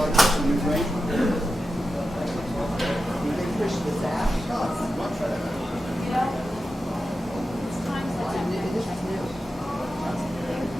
start pushing new grain. You can push the sap. You know, it's times that It is new.